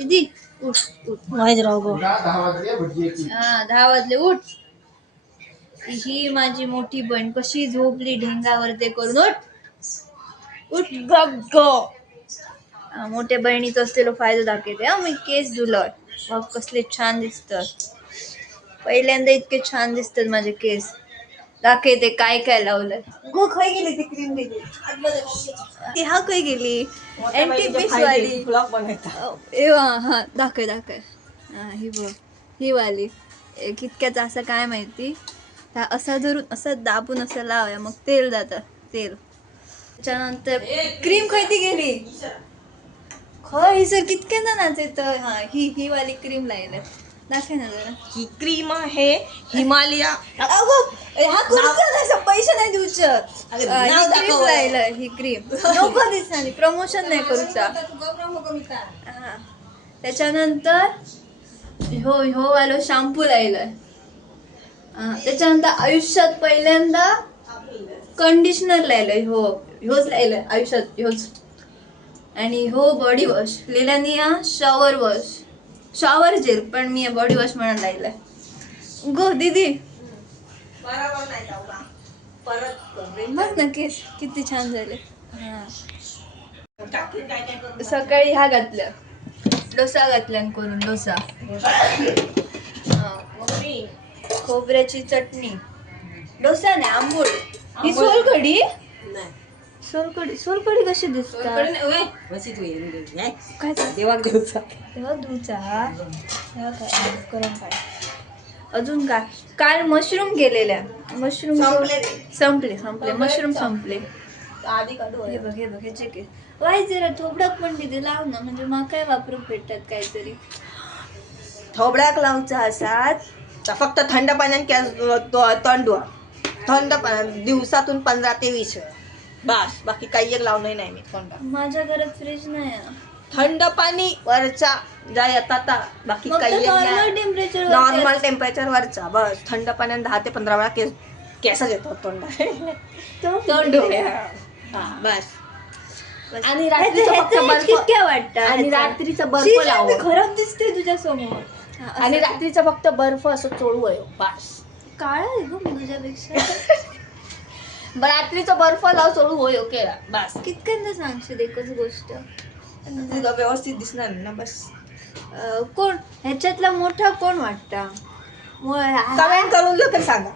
किती उठ उठ माहीत राहू गो. 10 वाजले उठ. ही माझी मोठी बहीण कशी झोपली ढेंगावर ते करून उठ उठ गप्प. मोठ्या बहिणीचा असलेला फायदा दाखवते. मी केस धुलोय मग कसले छान दिसतात. पहिल्यांदा इतके छान दिसतात माझे केस. दाखवते काय काय लावलंय. गो खाई गेली ती क्रीम गेली ती. हा काय गेली अँटीपिस वाली ब्लॉग बनवायचा. हा दाखव दाखव. हा ही बघ ही वाली कितक्याचा असं काय माहिती. असा धरून असं दाबून असं लावूया मग तेल जातं तेल. त्याच्यानंतर क्रीम खायती गेली खय सर कितक्यांदा नाचेत. हा ही वाली क्रीम लायला दाखव ना जरा. ही क्रीम आहे हिमालया. हा कुठचा पैसे नाही देऊच. नाव दाखव. ही क्रीम नको दिसणार प्रमोशन नाही करूचा. त्याच्यानंतर ह्यो वालो शॅम्पू लायलाय. त्याच्यानंतर आयुष्यात पहिल्यांदा कंडिशनर लायलंय. ह्योच लायलंय आयुष्यात ह्योच. आणि हो बॉडी वॉश लिहिल्याने शॉवर जेल पण मी बॉडी वॉश म्हणून लायलाय. गो दीदी बघ ना केस किती छान झाले. सकाळी हा घातलं डोसा घातल्या करून डोसा. खोबऱ्याची चटणी डोसा नाही आंबोळ. ही सोलकढी सोलकढी कशी दिसतात. काय देवाक देऊचा. तेव्हा धुचा गरम पाणी. अजून काय काल मशरूम गेलेल्या. मशरूम संपले मशरूम संपले. आधी काढू. हे बघ ह्याचे केस वाय जरा थोबडक पण तिथे लाव ना म्हणजे मग काय वापरून भेटतात काहीतरी. थोबड्याक लावचा असाच फक्त थंड पाण्यात तोंड धुवा. थंड पाण्यात दिवसातून 15 ते 20 बस. बाकी काही एक लावणं नाही मी तोंड. माझ्या घरात फ्रीज नाही. थंड पाणी वरचा जा येतात. बाकी काही नॉर्मल टेम्परेचर वरचा बस. थंड पाण्यात 10 ते 15 वेळा केसच येतो तोंड बस. आणि रात्रीचं फक्त बर्फ वाटतं. आणि रात्रीचा बर्फ लाव. खराब दिसते तुझ्या समोर. आणि रात्रीचा फक्त बर्फ असं चोळू आहे बस. काळा आहे ग तुझ्यापेक्षा. रात्रीचा बर्फ लाव चोळू होय ओके बस. कितक्यांदा सांगशील एकच गोष्ट. तुझं व्यवस्थित दिसणार ना बस. कोण ह्याच्यातला मोठा कोण वाटता. कमेंट करून लोक सांगा.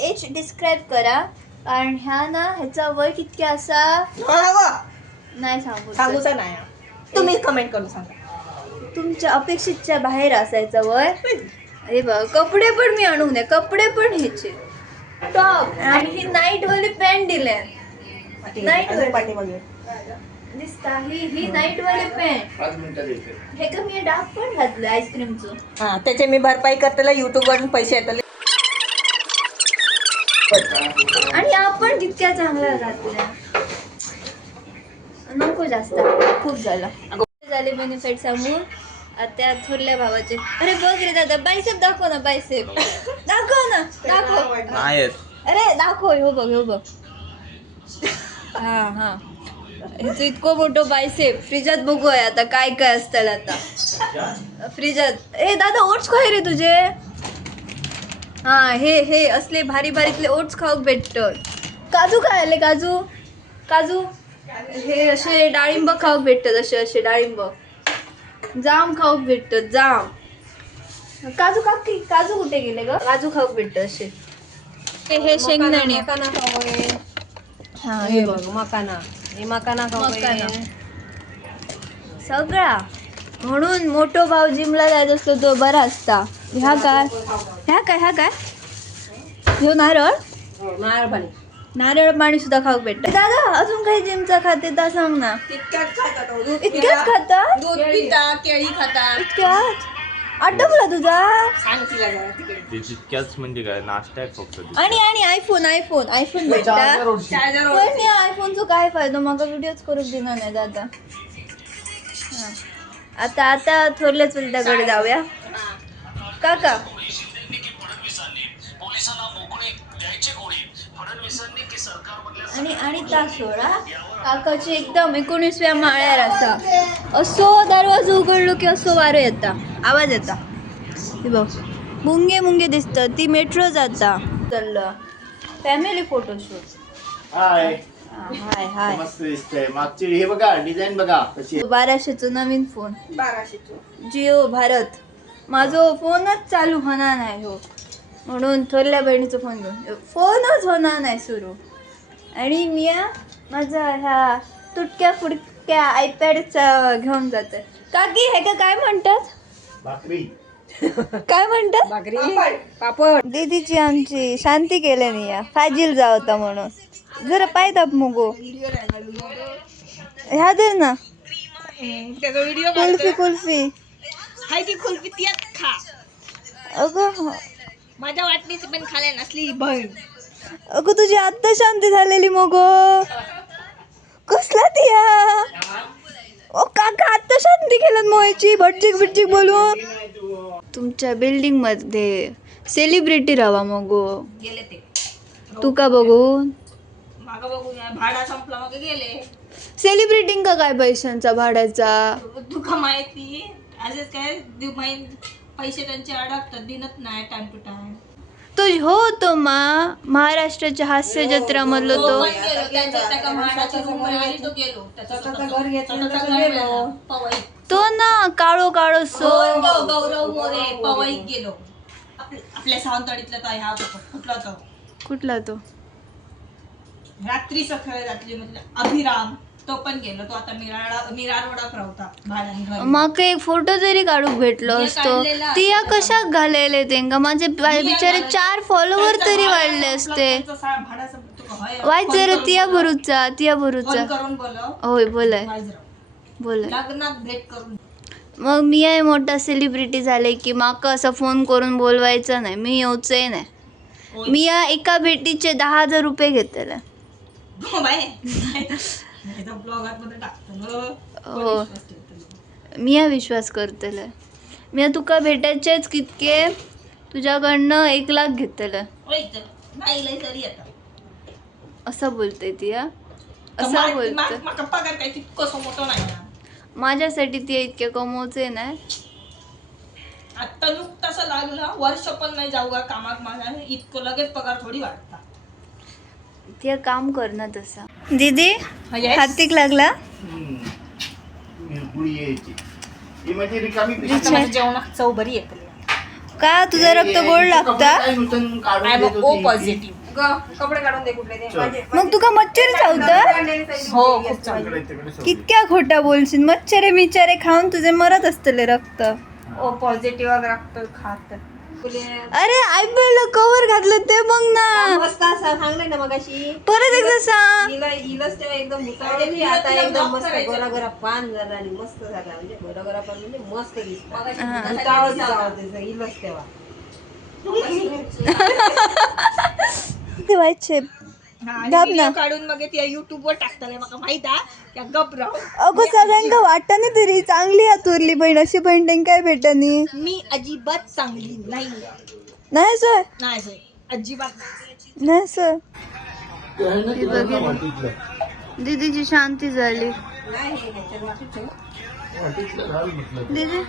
एज डिस्क्राईब करा कारण ह्या ना ह्याचा वय कितक्या असा नाही सांगूचा नाही. तुम्ही कमेंट करून सांगा. तुमच्या अपेक्षेच्या बाहेर असायचा वय. अरे बघ कपडे पण मी आणू नये. कपडे पण ह्याचे टॉप आणि ही नाईट वाली पॅन्ट दिल्या. नाईट वाली दिसता ही नाईट वाली पॅन्ट. हे का मी डाग पण घातलं आईस्क्रीमचं. हा त्याचे मी भरपाई करतेला युट्यूब वरून पैसे येतले. आणि आपण कितक्या चांगला घातल्या. नको जास्त खूप झाले बेनिफिट सांगून. आता थोरल्या भावाचे अरे बघ रे दादा बायसेप दाखव ना. बायसेप दाखव ना दाखव. अरे दाखव हो बघ. हा ह्याचं इतकं मोठं बायसेप. फ्रीजात बघूया आता काय काय असतं. आता फ्रीजात दादा ओट्स खाय रे तुझे. हा हे असले भारी भारीतले ओट्स खाऊ भेटत. काजू काय आले काजू हे असे डाळिंब खाऊ भेटतात. असे डाळिंब जाम खाऊ भेटत. जाम काजू कुठे गेले ग. काजू खाऊ भेटत असे. हे शेंगदाणे हा हे बघ मकाना. हे मकाना सगळा. म्हणून मोठो भाऊ जिमला जायचा असतो तो बरा असता. ह्या काय ह्यो नारळ पाणी सुद्धा खाऊ भेटत. दादा अजून काही जिमचा खाते तर सांग ना. इतक्याच खाता. दूध पिता केळी खाता. इतक्याच आटवला तुझा. तितक्याच म्हणजे काय नाश्ता आहे फक्त. आणि आयफोन भेटता. पण या आयफोनचा काय फायदा. मला व्हिडिओच करून देणार नाही दादा. आता थोरल्या चुलत्याकडे जाऊया. काका आणि ता सोडा काकाची एकदम 19व्या माळ्यार असा असो दरवाजो उघडलो की असो वारो येता आवाज येता हे बघ मुंगे मुंगे दिसतं ती मेट्रो जाता चल्लं फॅमिली फोटोशूट हाय हाय हाय मस्त दिसतंय मागची हे बघा डिझाईन बघा कशी आहे. 1200 नवीन फोन 1200 जिओ भारत माझो फोनच चालू होणार नाही हो म्हणून थोरल्या बहिणीचा फोन घेऊन फोनच होणार नाही सुरू आणि मी माझा ह्या तुटक्या फुटक्या आयपॅडचा घेऊन जाते काकी हे का काय म्हणतात भाकरी काय म्हणतात भाकरी पापड दीदीची आमची शांती केली नाही या फाजील जाव होता म्हणून जरा पाय दाब मुगो ह्या दे ना त्याचा व्हिडिओ कुल्फी कुल्फी हाय ती खुलपी तीच खा अगं माझ्या वाटणीची पण खाल्या नसली बहीण अगं तुझी आत्ता शांती झालेली मोगो कसला तिया ओ काका आत्ता शांती केलं मोयची भटचिक बिटचिक बोलून तुमच्या बिल्डिंग मध्ये सेलिब्रिटी राहा मोगो गेले ते तू का बघून मागं बघून भाडा संपला मग गेले सेलिब्रिटिंग का काय पैशांचा भाड्याचा तुका माहिती असेच काय पैसे त्यांचे अडकतात दिनत नाही टाइम टू टाइम तो हो तो महाराष्ट्राच्या हास्य जत्रा मधलो तो तो ना काळो काळो सो गौरव मोरे पवईत गेलो आपल्या सावंतवाडीतला तो ह्या कुठला तो कुठला तो रात्री सकाळी घातली म्हणजे अभिराम तो पण गेलो तो आता मिरार रोडात राहता भाड्याने माका एक फोटो जरी काढूक भेटलो मी असतो काढलेला. तिया कशाक घालेले तेंका माझे बिचारे 4 फॉलोवर तरी वाढले असते भाडा तुका होय वाईट जरा तिया भरूचा फोन करून बोलव होय बोलाय वाजराव बोलाय लग्नात भेट करून मग मी आहे मोठा सेलिब्रिटी झाले की माका असं फोन करून बोलवायचं नाही मी येऊचंय नाही होय. मी या एका भेटीचे 10,000 रुपये घेतले हो बाय ब्लॉगात मध्ये टाकतो हो मी या विश्वास करतले मी या तुका भेटायचेच कितके तुझ्याकडनं 1 लाख घेतले नाही तरी आता असं बोलते ती या असं बोलते पगार काय तितकं मोठं नाही ना माझ्यासाठी ती इतके कमवचे नाही आता नुकताच लागला वर्ष पण नाही जाऊ का कामात माझा इतकं लगेच पगार थोडी वाटता ती काम करणं तसा दीदी हातीक लागला गुळी यायची ही म्हणजे रिकामी पिशवी. आता माझ्या जेवणात चव बरी येते का तुझा रक्त गोड लागता काय नूतन काढून आय एम देत ओ होती. पॉझिटिव्ह कपडे काढून दे कुठले ते माझे मग तुका मच्छर चावतं हो खूप चांगलं तिकडे- तिकडे सोड. कितक्या खोटा बोलशील मच्छरे मिचारे खाऊन तुझे मरत असतले रक्त ओ पॉझिटिव्ह रक्त खात अरे IPL ला कव्हर घातलं ते बघ ना मस्त असं सांगले ना मगाशी परत एकदा सांग हिलच तेव्हा एकदम भुतावळली आता एकदम मस्त गोरा पान झाला आणि मस्त झाला म्हणजे गोरा पान म्हणजे मस्त दिसतं भुतावळच आवडते हिलच तेव्हा ते व्हायचे दाब ना. काढून मग ते युट्यूब वर टाकताले मला माहित आहे त्या गप राव अगो सगळ्यांका वाटाने तरी चांगली आतुरली बहीण अशी बहीण त्यांना काय भेटनी मी अजिबात चांगली नाही नाही सर नाही सोय अजिबात नाही सर दीदीची शांती झाली दीदी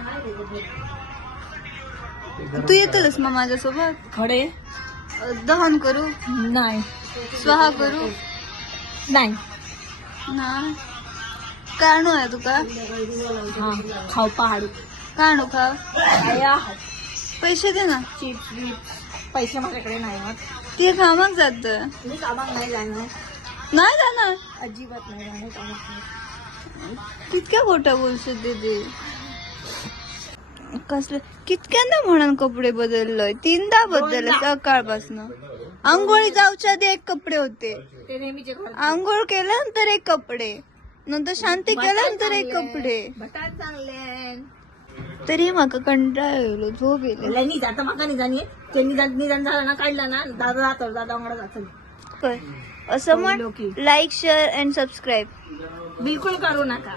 तू येतलस मग माझ्यासोबत खडे दहन करू नाही स्वाहा करू नाही ना काणू आहे तुका हा खाऊ पहाडू काणू खा आया पैसे दे ना चिप्स विप्स पैसे माझ्याकडे नाही मग ते कामाक जात मी कामात नाही जाणार नाही जाणार अजिबात नाही जाणार कामात कितक्या खोटा बोलशील दीदी कसलं कितक्यांदा म्हणून कपडे बदललोय 3दा बदलले सकाळपासून आंघोळी जाऊच्या आधी 1 कपडे होते ते नेहमीचे घर आंघोळ केल्यानंतर 1 कपडे नंतर शांती केल्यानंतर 1 कपडे बटाट चांगले तरी माका कंटाळा येलो झोप येले नाही जाता माका निघाली ते निदान झाला ना काढला ना दादा जातो दादा अंगडा जातो काय असं म्हण लाईक शेअर अँड सबस्क्राईब बिलकुल करू नका